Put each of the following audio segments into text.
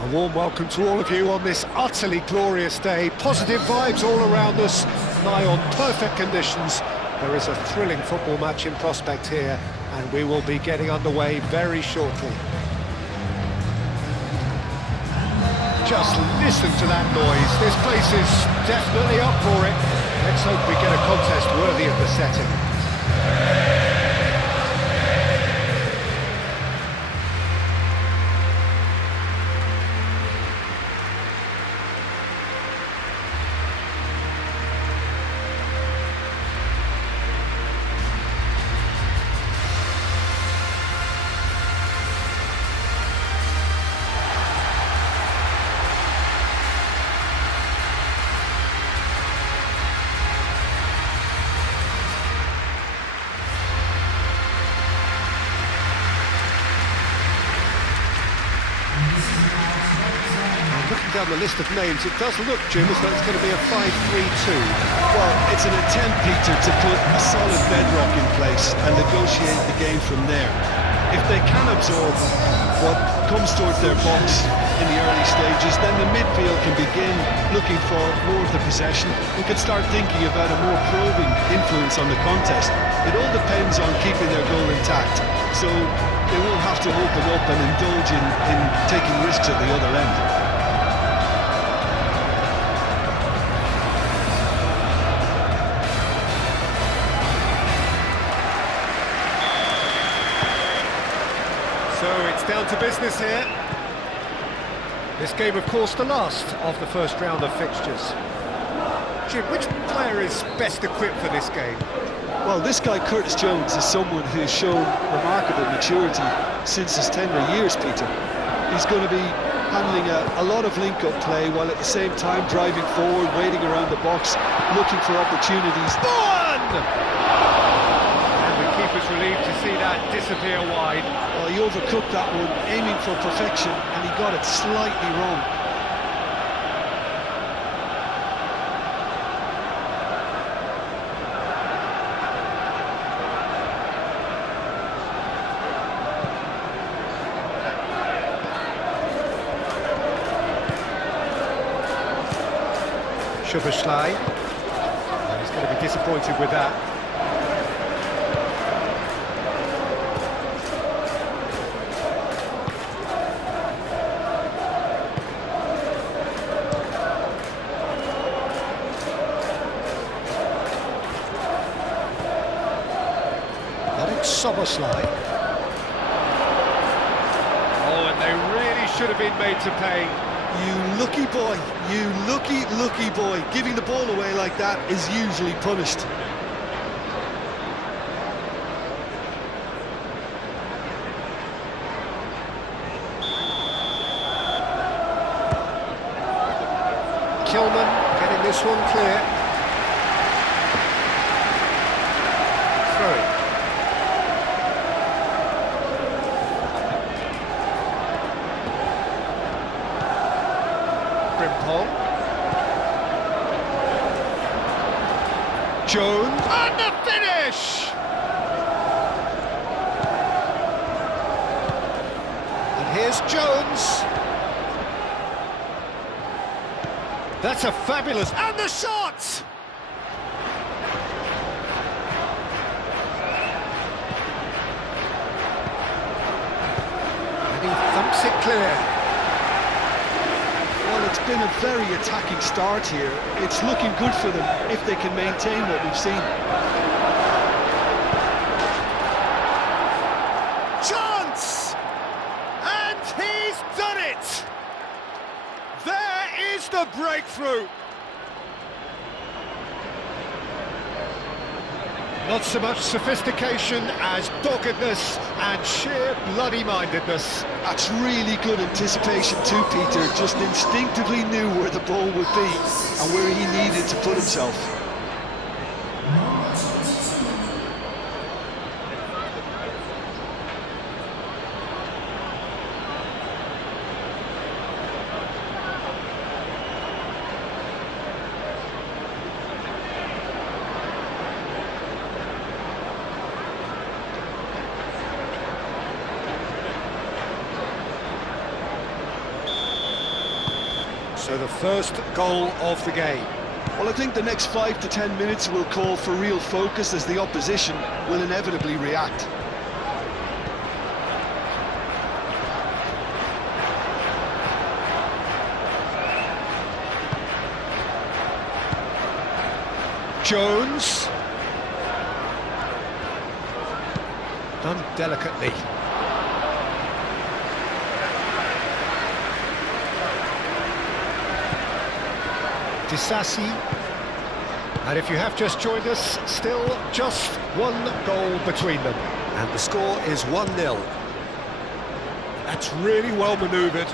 A warm welcome to all of you on this utterly glorious day. Positive vibes all around us, nigh on perfect conditions. There is a thrilling football match in prospect here, and we will be getting underway very shortly. Just listen to that noise. This place is definitely up for it. Let's hope we get a contest worthy of the setting. Looking down the list of names, it does look, Jim, as though it's going to be a 5-3-2. Well, it's an attempt, Peter, to put a solid bedrock in place and negotiate the game from there. If they can absorb what comes towards their box in the early stages, then the midfield can begin looking for more of the possession and can start thinking about a more probing influence on the contest. It all depends on keeping their goal intact, so they won't have to open up and indulge in taking risks at the other end. So it's down to business here. This game, of course, the last of the first round of fixtures. Jim, which player is best equipped for this game? Well, this guy, Curtis Jones, is someone who's shown remarkable maturity since his tender years, Peter. He's going to be handling a lot of link-up play, while at the same time driving forward, waiting around the box, looking for opportunities. And the keeper's relieved to see that disappear wide. Well, he overcooked that one, aiming for perfection, and he got it slightly wrong. Schuberschlei. He's going to be disappointed with that. Soboslai. Oh, and they really should have been made to pay. You lucky boy, you lucky boy. Giving the ball away like that is usually punished. Kilman getting this one clear. Throw. Jones, and the finish! And here's Jones. That's a fabulous... And the shot! And he thumps it clear. Well, it's been a very attacking start here. It's looking good for them if they can maintain what we've seen. Chance! And he's done it! There is the breakthrough! Not so much sophistication as doggedness and sheer bloody-mindedness. That's really good anticipation too, Peter. Just instinctively knew where the ball would be and where he needed to put himself. So the first goal of the game. Well, I think the next 5 to 10 minutes will call for real focus as the opposition will inevitably react. Jones. Done delicately. Disassi. And if you have just joined us, still just one goal between them. And the score is 1-0. That's really well manoeuvred.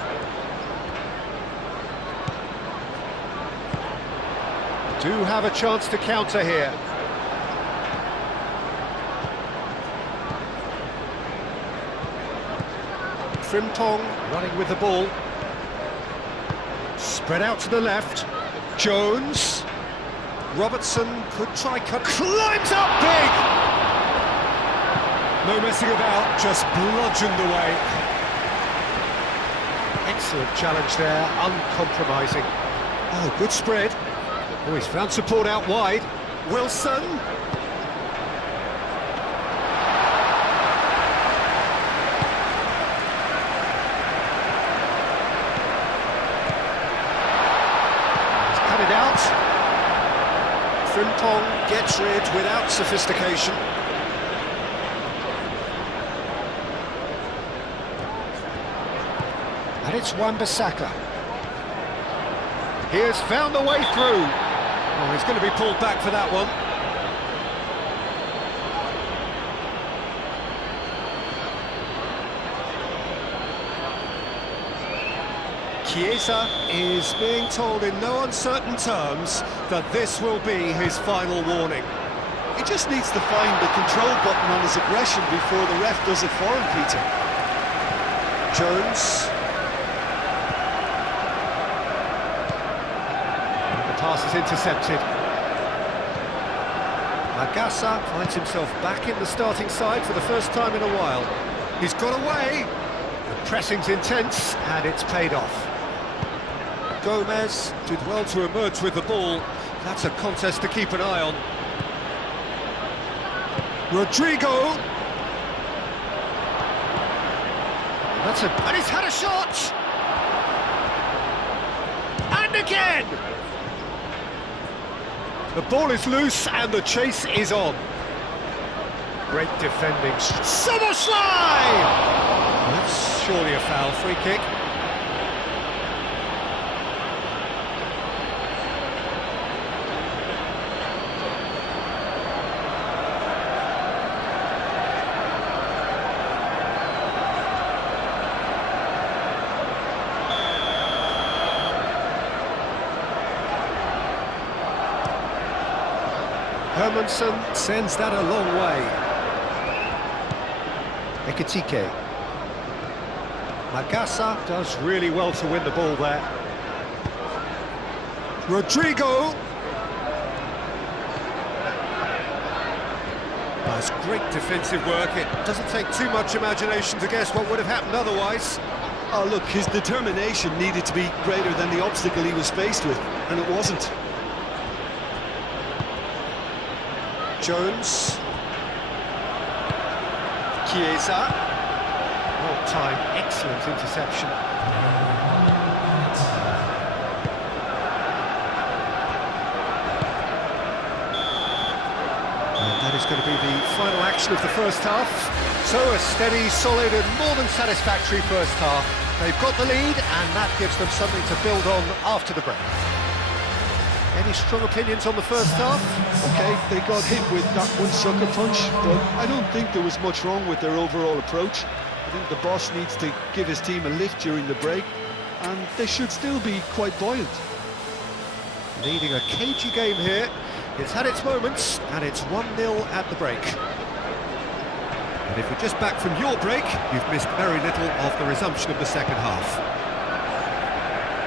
Do have a chance to counter here. Frimpong running with the ball. Spread out to the left. Jones. Robertson could try cut. Climbs up big! No messing about, just bludgeoned away. Excellent challenge there, uncompromising. Oh, good spread. Oh, he's found support out wide. Wilson. He's cut it out. Frimpong gets rid without sophistication. And it's Wan-Bissaka. He has found a way through. Oh, he's going to be pulled back for that one. Chiesa is being told in no uncertain terms that this will be his final warning. He just needs to find the control button on his aggression before the ref does it for him, Peter. Jones. Pass is intercepted. Magassa finds himself back in the starting side for the first time in a while. He's got away. The pressing's intense and it's paid off. Gomez did well to emerge with the ball. That's a contest to keep an eye on. Rodrigo. And he's had a shot. And again. The ball is loose and the chase is on. Great defending. Soboslai! That's surely a foul. Free kick. Hermansen sends that a long way. Ekitike. Magassa does really well to win the ball there. Rodrigo. That's great defensive work. It doesn't take too much imagination to guess what would have happened otherwise. Oh, look, his determination needed to be greater than the obstacle he was faced with, and it wasn't. Jones. Chiesa. Well timed, excellent interception. And that is going to be the final action of the first half. So a steady, solid and more than satisfactory first half. They've got the lead and that gives them something to build on after the break. Any strong opinions on the first half? Okay, they got hit with that one sucker punch, but I don't think there was much wrong with their overall approach. I think the boss needs to give his team a lift during the break, and they should still be quite buoyant. Leading a cagey game here. It's had its moments, and it's 1-0 at the break. And if you're just back from your break, you've missed very little of the resumption of the second half.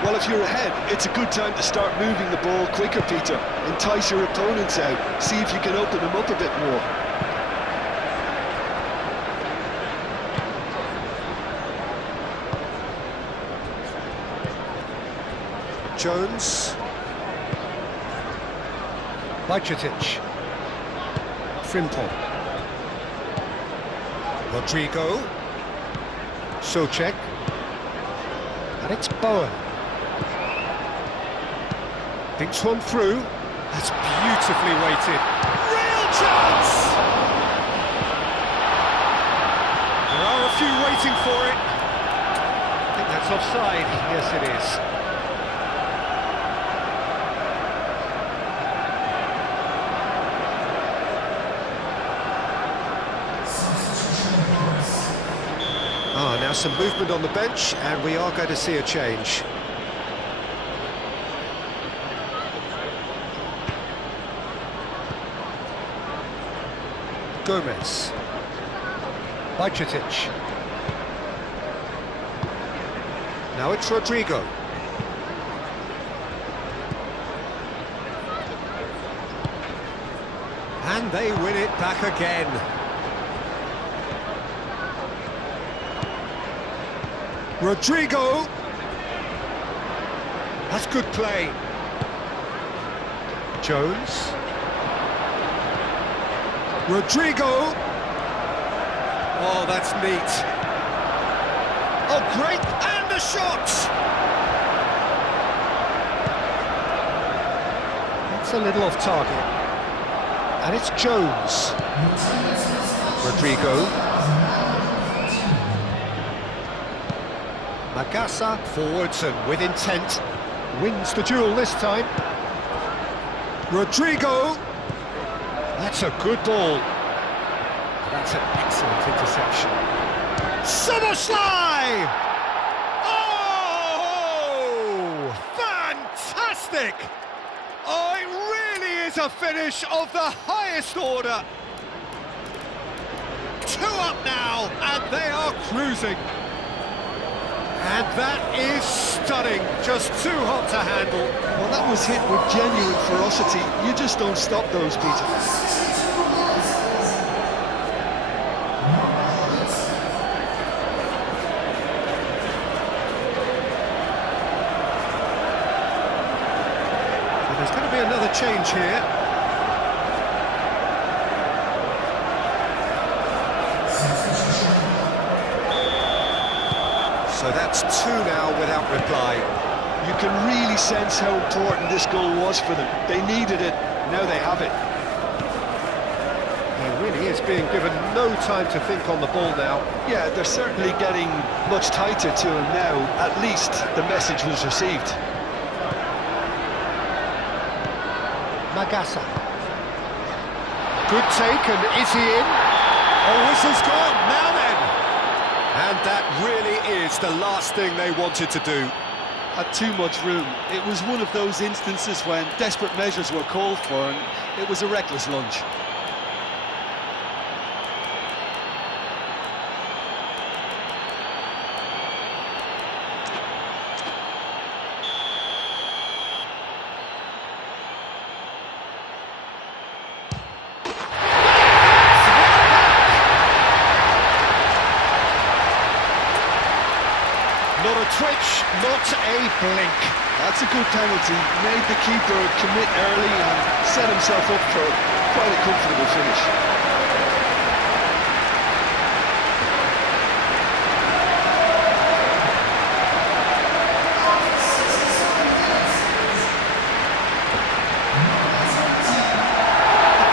Well, if you're ahead, it's a good time to start moving the ball quicker, Peter. Entice your opponents out. See if you can open them up a bit more. Jones. Bajcetic. Frimpong. Rodrigo. Souček. And it's Bowen. Thinks one through. That's beautifully weighted. Real chance! There are a few waiting for it. I think that's offside. Yes, it is. Now some movement on the bench, and we are going to see a change. Gomez. Bajcetic. Now it's Rodrigo. And they win it back again. Rodrigo. That's good play. Jones. Rodrigo. Oh, that's neat. Oh, great! And the shot! It's a little off target. And it's Jones. Rodrigo. Magasa forwards and with intent. Wins the duel this time. Rodrigo. That's a good ball. That's an excellent interception. Soboslai! Oh! Fantastic! Oh, it really is a finish of the highest order. 2 up now, and they are cruising. And that is stunning, just too hot to handle. Well, that was hit with genuine ferocity. You just don't stop those, Peter. Well, there's going to be another change here. So that's 2 now without reply. You can really sense how important this goal was for them. They needed it, now they have it. He really is being given no time to think on the ball now. Yeah, they're certainly getting much tighter to him now. At least the message was received. Magasa. Good take, and is he in? Oh, whistle's gone, now then! And that really is the last thing they wanted to do. Had too much room. It was one of those instances when desperate measures were called for, and it was a reckless lunge. Not a twitch, not a blink. That's a good penalty. Made the keeper commit early and set himself up for quite a comfortable finish.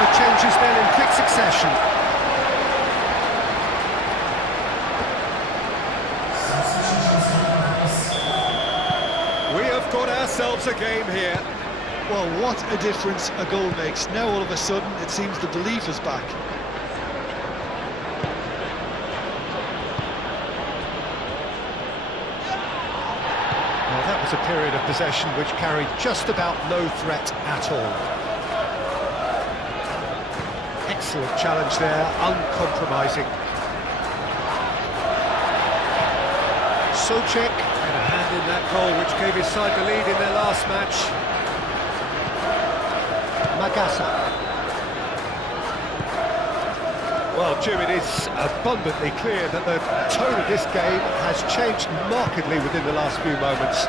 The changes then in quick succession. Got ourselves a game here. Well, what a difference a goal makes. Now all of a sudden it seems the belief is back. Well, that was a period of possession which carried just about no threat at all. Excellent challenge there, uncompromising. Souček had a hand in that goal which gave his side the lead in their last match. Magasa. Well, Jim, it is abundantly clear that the tone of this game has changed markedly within the last few moments.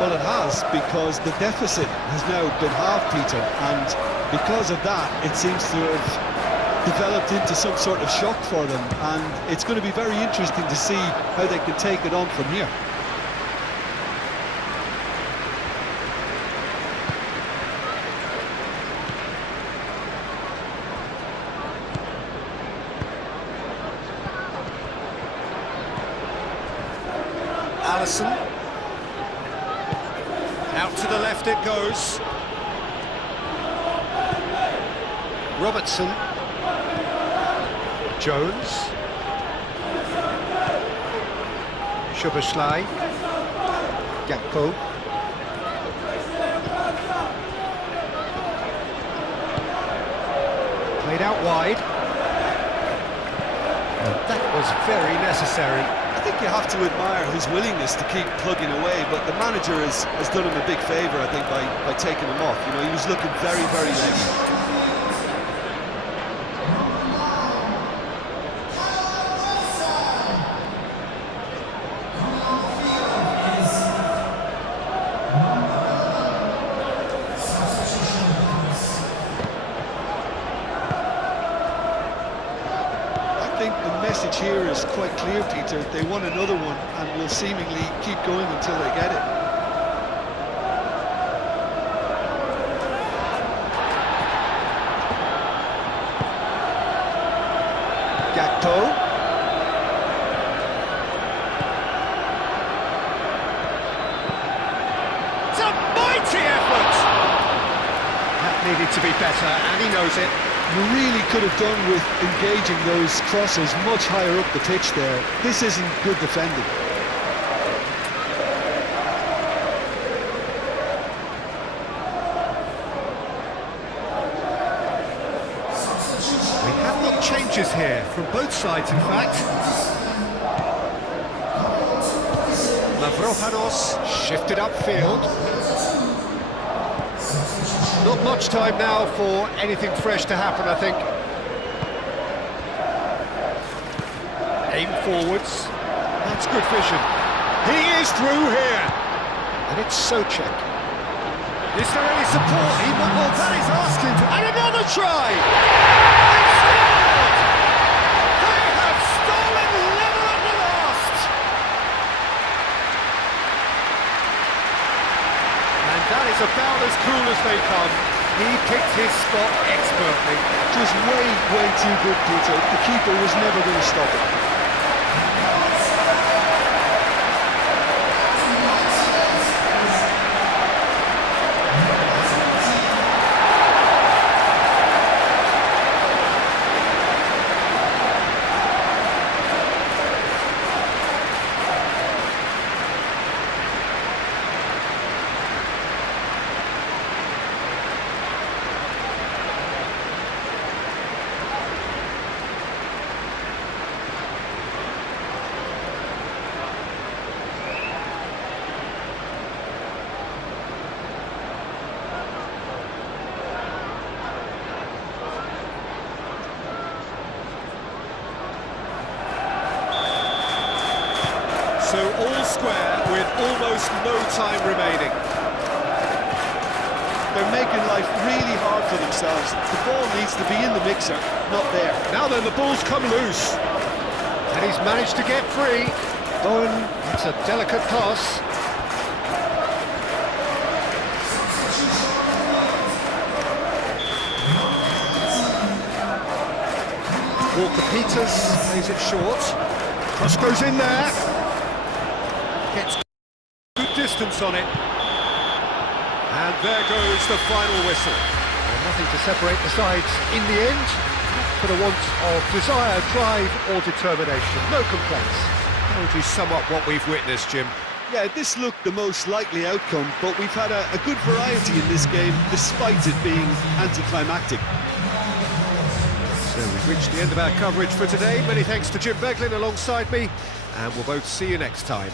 Well, it has, because the deficit has now been halved, Peter, and because of that, it seems to have developed into some sort of shock for them, and it's going to be very interesting to see how they can take it on from here. Allison. Out to the left it goes. Robertson. Jones. Szoboszlai. Gakpo. Played out wide. And that was very necessary. I think you have to admire his willingness to keep plugging away, but the manager has done him a big favour, I think, by taking him off. You know, he was looking very, very leggy. I think the message here is quite clear, Peter. They want another one and will seemingly keep going until they get it. Gakpo. It's a mighty effort! That needed to be better, and he knows it. You really could have done with engaging those crosses much higher up the pitch there. This isn't good defending. We have got changes here, from both sides in fact. Mavropanos shifted upfield. Not much time now for anything fresh to happen, I think. Aim forwards. That's good vision. He is through here. And it's Souček. Is there any support? Well, that is asking for... And another try! They've scored! They have stolen level at the last! And that is about as cool as they come. He picked his spot expertly. Just way, way too good, Peter. The keeper was never going to stop it. So all square with almost no time remaining. They're making life really hard for themselves. The ball needs to be in the mixer, not there. Now then, the ball's come loose. And he's managed to get free. Oh, and it's a delicate pass. Walker-Peters plays it short. Cross goes in there. Gets good distance on it. And there goes the final whistle. Well, nothing to separate the sides in the end, for the want of desire, drive or determination. No complaints. How would you sum up what we've witnessed, Jim? Yeah, this looked the most likely outcome, but we've had a good variety in this game, despite it being anticlimactic. So we've reached the end of our coverage for today. Many thanks to Jim Beglin alongside me, and we'll both see you next time.